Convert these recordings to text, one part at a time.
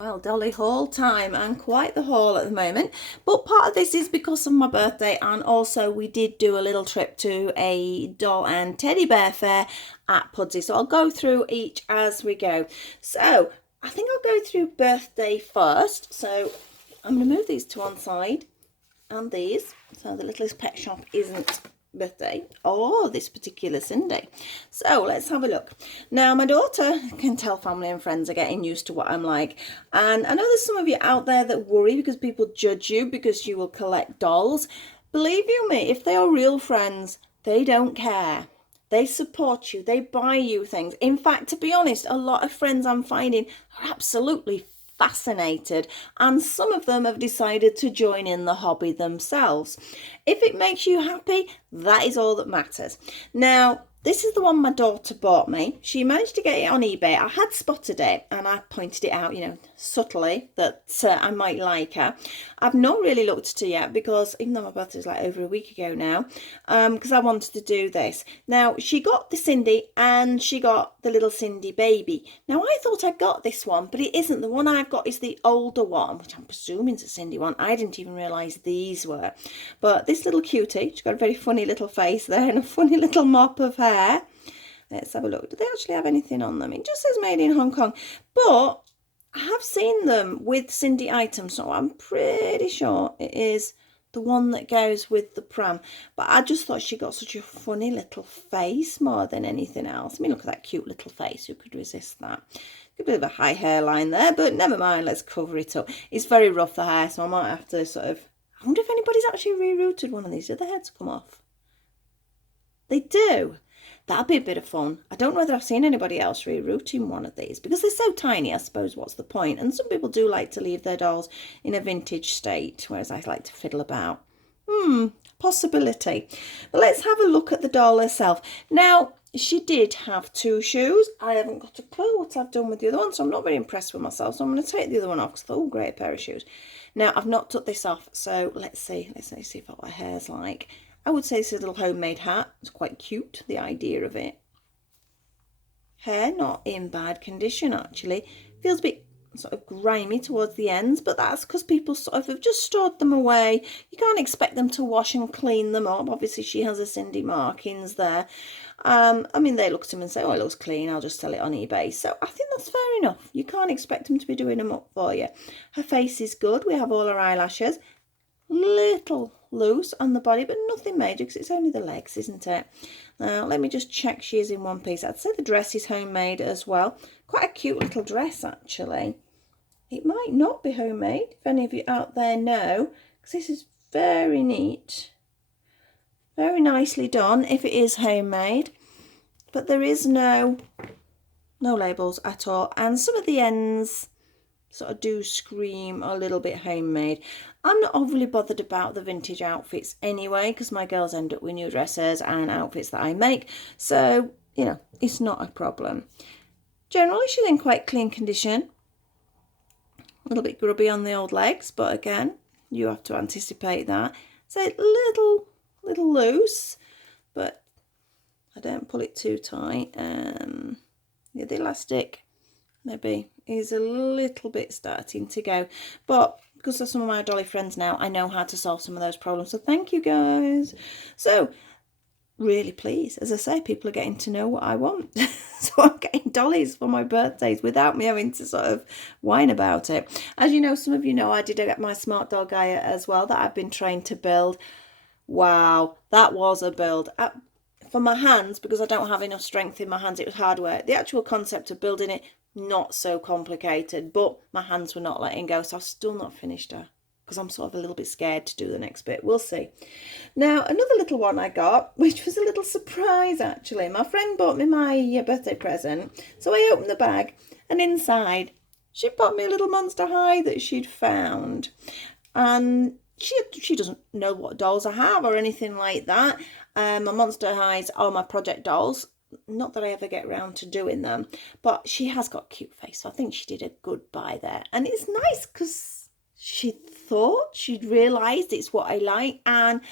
Well, dolly haul time, and quite the haul at the moment. But part of this is because of my birthday, and also we did do a little trip to a doll and teddy bear fair at Pudsey. So I'll go through each as we go. So I think I'll go through birthday first. So I'm going to move these to one side and these. So the Littlest Pet Shop isn't birthday or this particular Sunday. So let's have a look. Now my daughter can tell family and friends are getting used to what I'm like, and I know there's some of you out there that worry because people judge you because you will collect dolls. Believe you me, if they are real friends, they don't care. They support you, they buy you things. In fact, to be honest, a lot of friends I'm finding are absolutely fascinated, and some of them have decided to join in the hobby themselves. If it makes you happy, that is all that matters. Now, this is the one my daughter bought me. She managed to get it on eBay. I had spotted it and I pointed it out, subtly that I might like her. I've not really looked at her yet because even though my birthday was like over a week ago now, because I wanted to do this. Now, she got the Cindy and she got the little Cindy baby. Now, I thought I got this one, but it isn't. The one I've got is the older one, which I'm presuming is a Cindy one. I didn't even realise these were. But this little cutie, she's got a very funny little face there and a funny little mop of hair. Let's have a look. Do they actually have anything on them? It just says made in Hong Kong. But I have seen them with Cindy items, so I'm pretty sure it is the one that goes with the pram. But I just thought she got such a funny little face more than anything else. I mean, look at that cute little face. Who could resist that? A bit of a high hairline there, but never mind. Let's cover it up. It's very rough, the hair, so I might have to sort of... I wonder if anybody's actually rerouted one of these. Did the heads come off? They do. That'd be a bit of fun. I don't know whether I've seen anybody else rerouting one of these because they're so tiny. I suppose what's the point? And some people do like to leave their dolls in a vintage state, whereas I like to fiddle about. Possibility. But let's have a look at the doll herself. Now, she did have two shoes. I haven't got a clue what I've done with the other one, so I'm not very impressed with myself. So I'm going to take the other one off because I thought, oh, great pair of shoes. Now, I've not took this off, so let's see. Let's see what her hair's like. I would say it's a little homemade hat. It's quite cute, the idea of it. Hair not in bad condition, actually. Feels a bit sort of grimy towards the ends, but that's because people sort of have just stored them away. You can't expect them to wash and clean them up. Obviously, she has a Cindy markings there. I mean, they look at them and say, oh, it looks clean, I'll just sell it on eBay. So I think that's fair enough. You can't expect them to be doing them up for you. Her face is good. We have all her eyelashes. Little loose on the body, but nothing major because it's only the legs, isn't it? Now let me just check she is in one piece. I'd say the dress is homemade as well. Quite a cute little dress, actually. It might not be homemade, if any of you out there know, because this is very neat, very nicely done if it is homemade, but there is no labels at all, and some of the ends sort of do scream a little bit homemade. I'm not overly bothered about the vintage outfits anyway, because my girls end up with new dresses and outfits that I make, so it's not a problem. Generally she's in quite clean condition. A little bit grubby on the old legs, but again, you have to anticipate that. So little loose, but I don't pull it too tight. Yeah, the elastic maybe is a little bit starting to go, but because of some of my dolly friends now, I know how to solve some of those problems, so thank you guys. So really pleased, as I say, people are getting to know what I want. So I'm getting dollies for my birthdays without me having to sort of whine about it. As you know, some of you know, I did get my smart doll Gaia as well that I've been trained to build. Wow, that was a build. For my hands, because I don't have enough strength in my hands, it was hard work. The actual concept of building it, not so complicated, but my hands were not letting go, so I've still not finished her because I'm sort of a little bit scared to do the next bit. We'll see. Now, another little one I got, which was a little surprise actually. My friend bought me my birthday present, so I opened the bag, and inside she bought me a little Monster High that she'd found, and she doesn't know what dolls I have or anything like that. My Monster Highs are my project dolls. Not that I ever get around to doing them, but she has got a cute face, so I think she did a good buy there. And it's nice because she thought, she'd realised it's what I like, and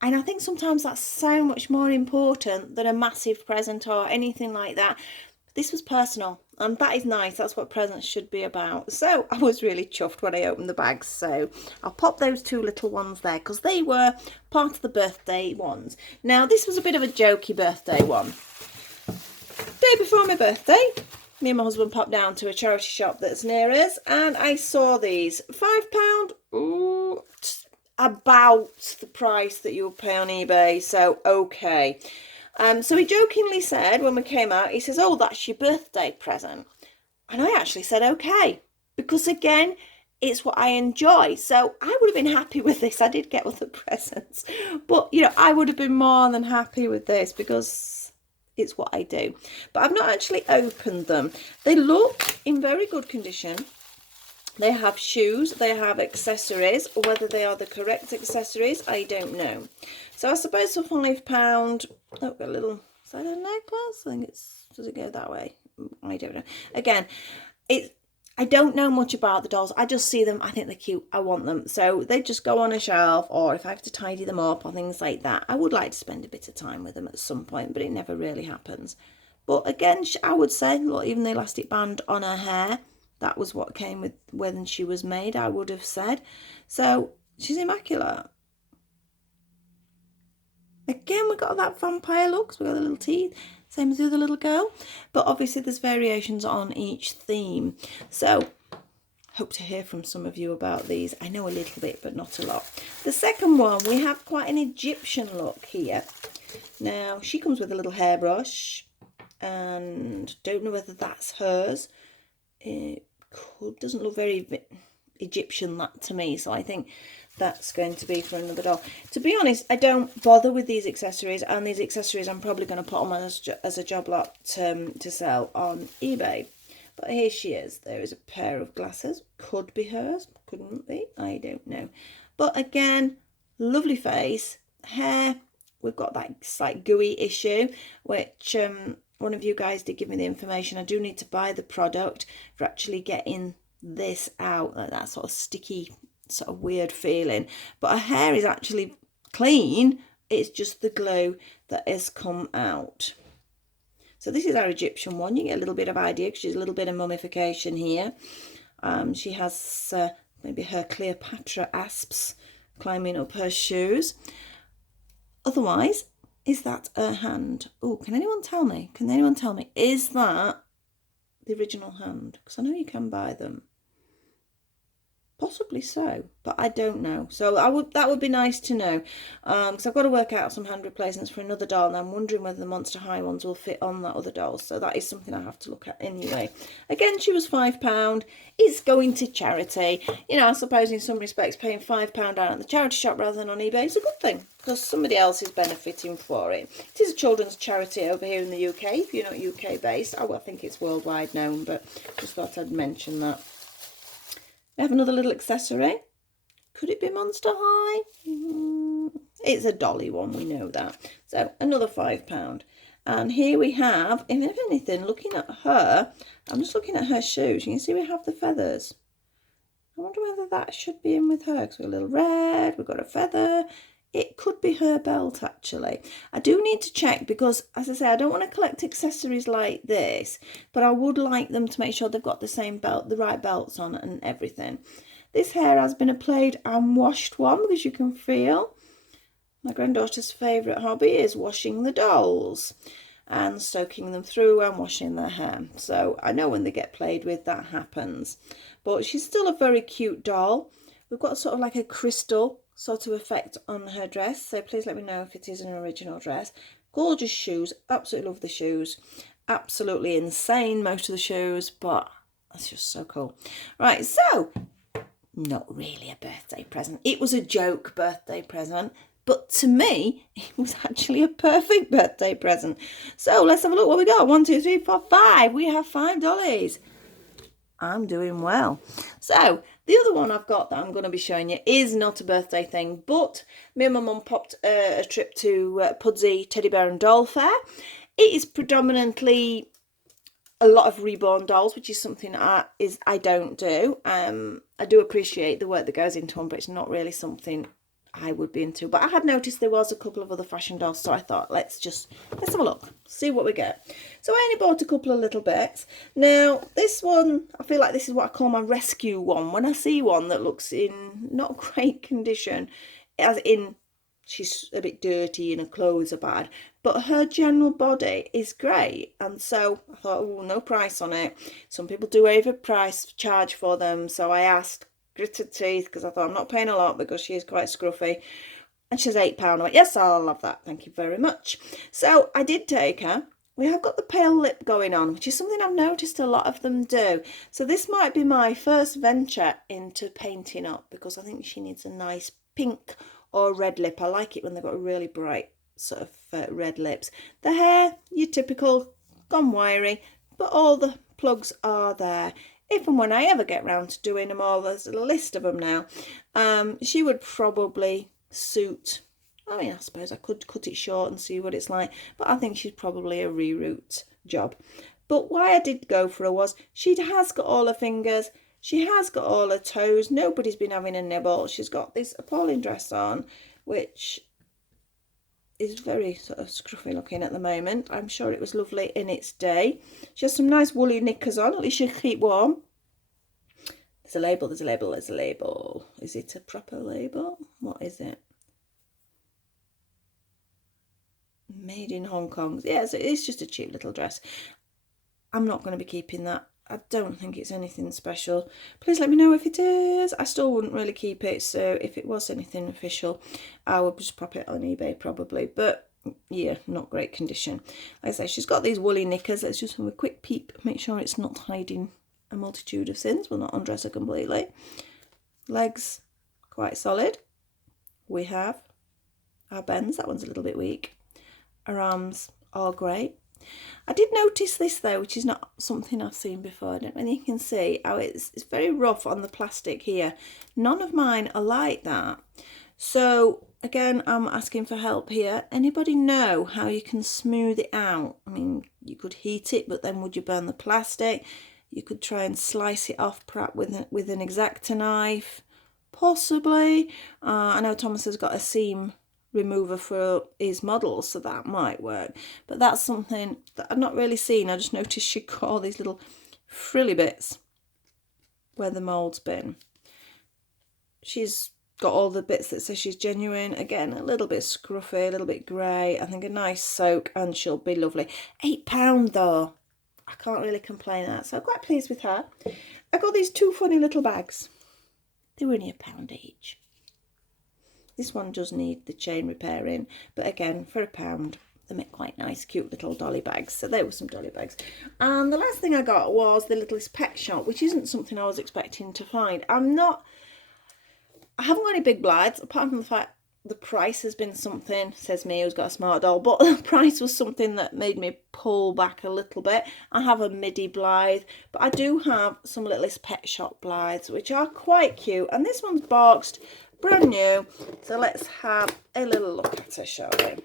I think sometimes that's so much more important than a massive present or anything like that. This was personal. And that is nice. That's what presents should be about. So I was really chuffed when I opened the bags. So I'll pop those two little ones there because they were part of the birthday ones. Now this was a bit of a jokey birthday one. Day before my birthday, me and my husband popped down to a charity shop that's near us, and I saw these £5. Ooh, about the price that you would pay on eBay. So okay. So he jokingly said when we came out, he says, "Oh, that's your birthday present." And I actually said, okay, because again, it's what I enjoy. So I would have been happy with this. I did get other presents, but you know, I would have been more than happy with this because it's what I do. But I've not actually opened them. They look in very good condition. They have shoes, they have accessories. Whether they are the correct accessories, I don't know. So I suppose for £5, oh, a little, is that a necklace? I think it's, does it go that way? I don't know. Again, I don't know much about the dolls. I just see them, I think they're cute, I want them. So they just go on a shelf, or if I have to tidy them up or things like that. I would like to spend a bit of time with them at some point, but it never really happens. But again, I would say, look, even the elastic band on her hair, that was what came with when she was made, I would have said. So she's immaculate. Again, we got that vampire look. So we got the little teeth, same as the other little girl. But obviously there's variations on each theme. So hope to hear from some of you about these. I know a little bit, but not a lot. The second one, we have quite an Egyptian look here. Now, she comes with a little hairbrush, and don't know whether that's hers. It doesn't look very Egyptian, that to me, so I think that's going to be for another doll. To be honest, I don't bother with these accessories, and these accessories I'm probably going to put on as a job lot to sell on eBay. But here she is. There is a pair of glasses. Could be hers, couldn't be, I don't know. But again, lovely face, hair. We've got that slight gooey issue, which one of you guys did give me the information. I do need to buy the product for actually getting this out, like that sort of sticky, sort of weird feeling. But her hair is actually clean. It's just the glue that has come out. So this is our Egyptian one. You get a little bit of idea because she's a little bit of mummification here. She has maybe her Cleopatra asps climbing up her shoes. Otherwise, is that her hand? Oh, can anyone tell me? Can anyone tell me? Is that the original hand? Because I know you can buy them. Possibly so, but I don't know. So that would be nice to know, because I've got to work out some hand replacements for another doll, and I'm wondering whether the Monster High ones will fit on that other doll. So that is something I have to look at anyway. Again, she was £5. It's going to charity. You know, I suppose in some respects paying £5 out at the charity shop rather than on eBay is a good thing, because somebody else is benefiting for it. It is a children's charity over here in the UK, if you're not UK based. I think it's worldwide known, but just thought I'd mention that. We have another little accessory. Could it be Monster High? It's a dolly one, we know that. So another £5. And here we have, if anything, looking at her, I'm just looking at her shoes. You can see we have the feathers. I wonder whether that should be in with her, because we've got a little red, we've got a feather. It could be her belt, actually. I do need to check because, as I say, I don't want to collect accessories like this, but I would like them to make sure they've got the same belt, the right belts on and everything. This hair has been a played and washed one, because you can feel my granddaughter's favourite hobby is washing the dolls and soaking them through and washing their hair. So I know when they get played with, that happens. But she's still a very cute doll. We've got sort of like a crystal sort of effect on her dress, so please let me know if it is an original dress. Gorgeous shoes, absolutely love the shoes, absolutely insane most of the shoes, but that's just so cool. Right, so not really a birthday present. It was a joke birthday present, but to me it was actually a perfect birthday present. So let's have a look what we got. 1, 2, 3, 4, 5. We have $5. I'm doing well. So the other one I've got that I'm going to be showing you is not a birthday thing, but me and my mum popped a trip to Pudsey Teddy Bear and Doll Fair. It is predominantly a lot of reborn dolls, which is something I don't do. I do appreciate the work that goes into them, but it's not really something I would be into. But I had noticed there was a couple of other fashion dolls, so I thought let's have a look, see what we get. So I only bought a couple of little bits. Now this one, I feel like this is what I call my rescue one. When I see one that looks in not great condition, as in she's a bit dirty and her clothes are bad, but her general body is great, and so I thought, oh, no price on it. Some people do overprice charge for them, so I asked, gritted teeth, because I thought I'm not paying a lot because she is quite scruffy, and she's £8. I went, yes, I'll have that, thank you very much. So I did take her. We have got the pale lip going on, which is something I've noticed a lot of them do. So this might be my first venture into painting up, because I think she needs a nice pink or red lip. I like it when they've got a really bright sort of red lips. The hair, your typical, gone wiry, but all the plugs are there. If and when I ever get round to doing them all, there's a list of them now. She would probably suit, I mean, I suppose I could cut it short and see what it's like, but I think she's probably a reroute job. But why I did go for her was she has got all her fingers, she has got all her toes, nobody's been having a nibble. She's got this appalling dress on, which is very sort of scruffy looking at the moment. I'm sure it was lovely in its day. She has some nice woolly knickers on, at least she'll keep warm. There's a label, there's a label, there's a label. Is it a proper label? What is it? Made in Hong Kong. Yeah, so it's just a cheap little dress. I'm not going to be keeping that. I don't think it's anything special. Please let me know if it is. I still wouldn't really keep it, so if it was anything official, I would just pop it on eBay probably. But yeah, not great condition. Like I say, she's got these woolly knickers. Let's just have a quick peep, make sure it's not hiding a multitude of sins. We'll not undress her completely. Legs, quite solid. We have our bends. That one's a little bit weak. Her arms are great. I did notice this though, which is not something I've seen before. I don't know if you can see how it's very rough on the plastic here. None of mine are like that. So again, I'm asking for help here. Anybody know how you can smooth it out? I mean, you could heat it, but then would you burn the plastic? You could try and slice it off perhaps with an X-Acto knife, possibly. I know Thomas has got a seam remover for his models, so that might work, but that's something that I've not really seen. I just noticed she got all these little frilly bits where the mould's been. She's got all the bits that say she's genuine. Again, a little bit scruffy, a little bit grey. I think a nice soak, and she'll be lovely. £8 though, I can't really complain at that, so I'm quite pleased with her. I got these two funny little bags. They were only £1 each. This one does need the chain repairing, but again, for £1, they make quite nice, cute little dolly bags. So there were some dolly bags. And the last thing I got was the Littlest Pet Shop, which isn't something I was expecting to find. I haven't got any big blythes, apart from the fact the price has been something, says me who's got a smart doll, but the price was something that made me pull back a little bit. I have a midi blythe, but I do have some Littlest Pet Shop blythes, which are quite cute. And this one's boxed, brand new. So let's have a little look at her, shall we?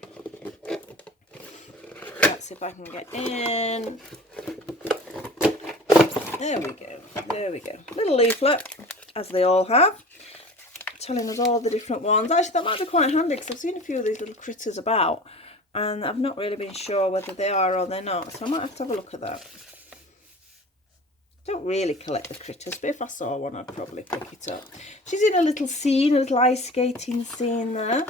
Let's see if I can get in. There we go, there we go. Little leaflet, as they all have, telling us all the different ones. Actually, that might be quite handy, because I've seen a few of these little critters about, and I've not really been sure whether they are or they're not, so I might have to have a look at that. I don't really collect the critters, but if I saw one, I'd probably pick it up. She's in a little scene, a little ice skating scene there.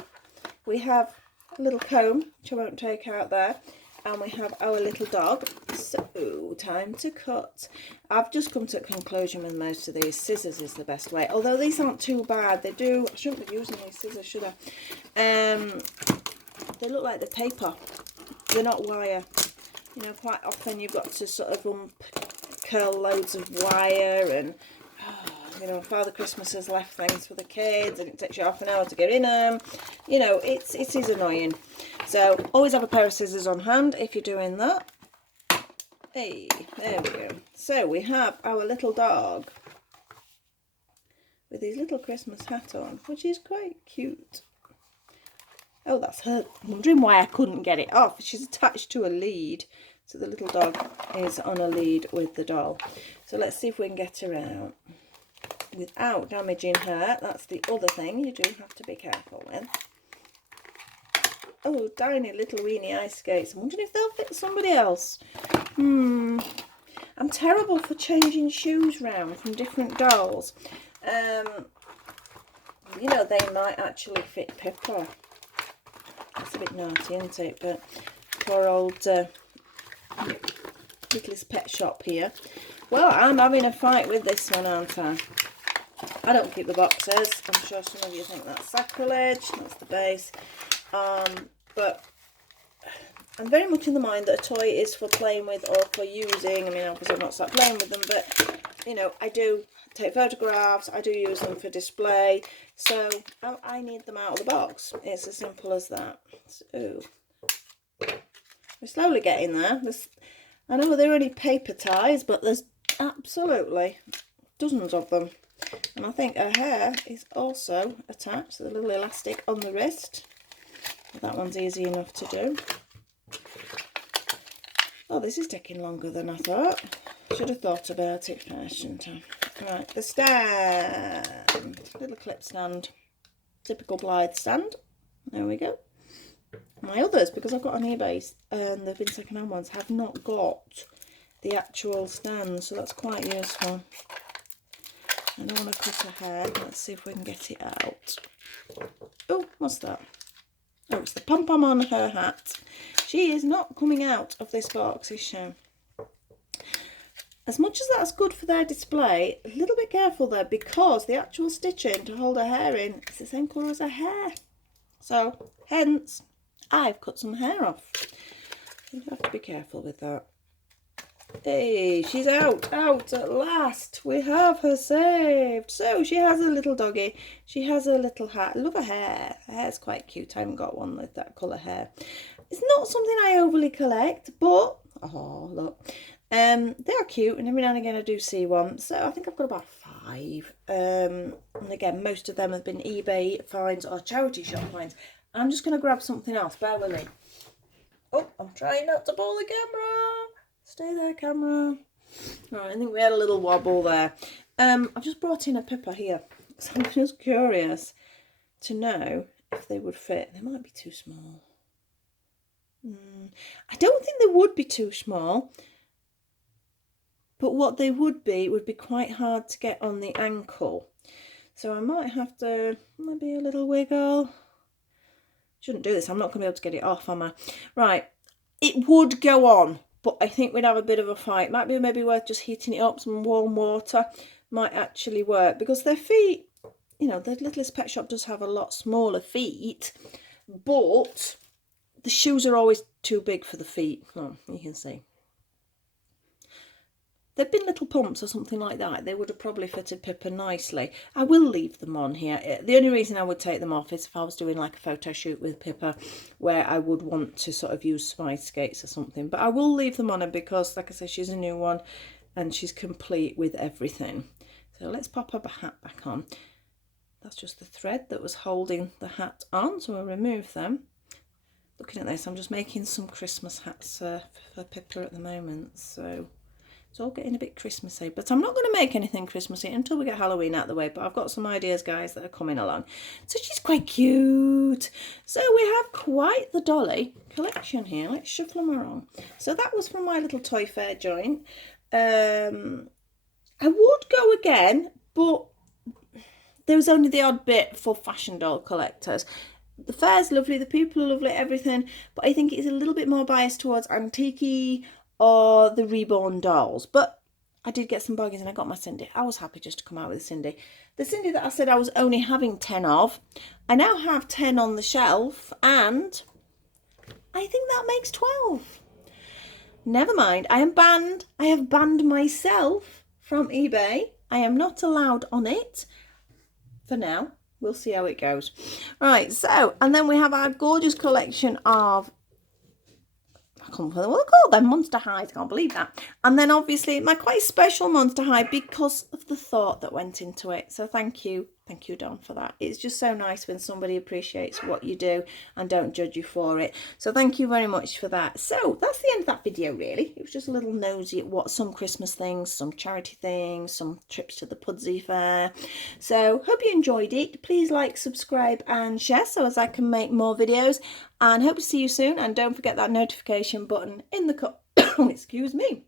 We have a little comb, which I won't take out there, and we have our little dog. So, time to cut. I've just come to a conclusion with most of these. Scissors is the best way, although these aren't too bad. They do, I shouldn't be using these scissors, should I? They look like the paper. They're not wire. You know, quite often you've got to sort of curl loads of wire, and you know, Father Christmas has left things for the kids and it takes you half an hour to get in them. You know, it is annoying. So always have a pair of scissors on hand if you're doing that. Hey, there we go. So we have our little dog with his little Christmas hat on, which is quite cute. Oh, that's her. I'm wondering why I couldn't get it off. She's attached to a lead. So the little dog is on a lead with the doll. So let's see if we can get her out. without damaging her. That's the other thing you do have to be careful with. Oh, tiny little weeny ice skates. I'm wondering if they'll fit somebody else. I'm terrible for changing shoes round from different dolls. You know, they might actually fit Pippa. That's a bit naughty, isn't it? But poor old Littlest Pet Shop here. Well, I'm having a fight with this one, aren't I? I don't keep the boxes. I'm sure some of you think that's sacrilege. That's the base. But I'm very much in the mind that a toy is for playing with or for using. I mean, obviously I'm not sat playing with them, but, you know, I do take photographs. I do use them for display. So I need them out of the box. It's as simple as that. So, we're slowly getting there. I know they're only paper ties, but there's absolutely dozens of them. And I think her hair is also attached to the little elastic on the wrist. That one's easy enough to do. Oh, this is taking longer than I thought. Should have thought about it first, shouldn't I? Right, the stand. Little clip stand. Typical Blythe stand. There we go. My others, because I've got on eBay and they've been second-hand ones, have not got the actual stand, so that's quite useful. I don't want to cut her hair. Let's see if we can get it out. Oh, what's that? Oh, it's the pom-pom on her hat. She is not coming out of this box, is she? As much as that's good for their display, a little bit careful there, because the actual stitching to hold her hair in is the same colour as her hair. So, hence, I've cut some hair off. You have to be careful with that. Hey, she's out at last. We have her saved. So she has a little doggy. She has a little hat. Look at her hair. Her hair's quite cute. I haven't got one with that colour hair. It's not something I overly collect, but, oh, look. They are cute, and every now and again I do see one. So I think I've got about 5. And again, most of them have been eBay finds or charity shop finds. I'm just going to grab something else. Bear with me. Oh, I'm trying not to pull the camera. Stay there, camera. Right, I think we had a little wobble there. I've just brought in a Pippa here. So I'm just curious to know if they would fit. They might be too small. I don't think they would be too small. But what they would be quite hard to get on the ankle. So I might have to, maybe a little wiggle. Shouldn't do this. I'm not going to be able to get it off, am I? Right. It would go on. But I think we'd have a bit of a fight. Might be maybe worth just heating it up. Some warm water might actually work. Because their feet, you know, the Littlest Pet Shop does have a lot smaller feet. But the shoes are always too big for the feet. Oh, you can see. There'd been little pumps or something like that. They would have probably fitted Pippa nicely. I will leave them on here. The only reason I would take them off is if I was doing like a photo shoot with Pippa where I would want to sort of use some ice skates or something. But I will leave them on her because, like I said, she's a new one and she's complete with everything. So let's pop her hat back on. That's just the thread that was holding the hat on, so we'll remove them. Looking at this, I'm just making some Christmas hats for Pippa at the moment, so it's all getting a bit Christmassy, but I'm not going to make anything Christmassy until we get Halloween out of the way, but I've got some ideas, guys, that are coming along. So she's quite cute. So we have quite the dolly collection here. Let's shuffle them around. So that was from my little toy fair joint. I would go again, but there was only the odd bit for fashion doll collectors. The fair's lovely, the people are lovely, everything, but I think it's a little bit more biased towards antique or the reborn dolls. But I did get some bargains and I got my Cindy. I was happy just to come out with a Cindy. The Cindy that I said I was only having 10 of, I now have 10 on the shelf, and I think that makes 12. Never mind, I am banned. I have banned myself from eBay. I am not allowed on it for now. We'll see how it goes. Right, so, and then we have our gorgeous collection of, I can't remember what they're called then, Monster Highs, I can't believe that. And then obviously my quite special Monster High because of the thought that went into it. So thank you, Thank you, Don, for that. It's just so nice when somebody appreciates what you do and don't judge you for it. So thank you very much for that. So that's the end of that video, really. It was just a little nosy at what some Christmas things, some charity things, some trips to the Pudsey Fair. So hope you enjoyed it. Please like, subscribe and share so as I can make more videos. And hope to see you soon. And don't forget that notification button in the excuse me,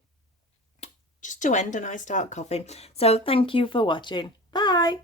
just to end and I start coughing. So thank you for watching. Bye.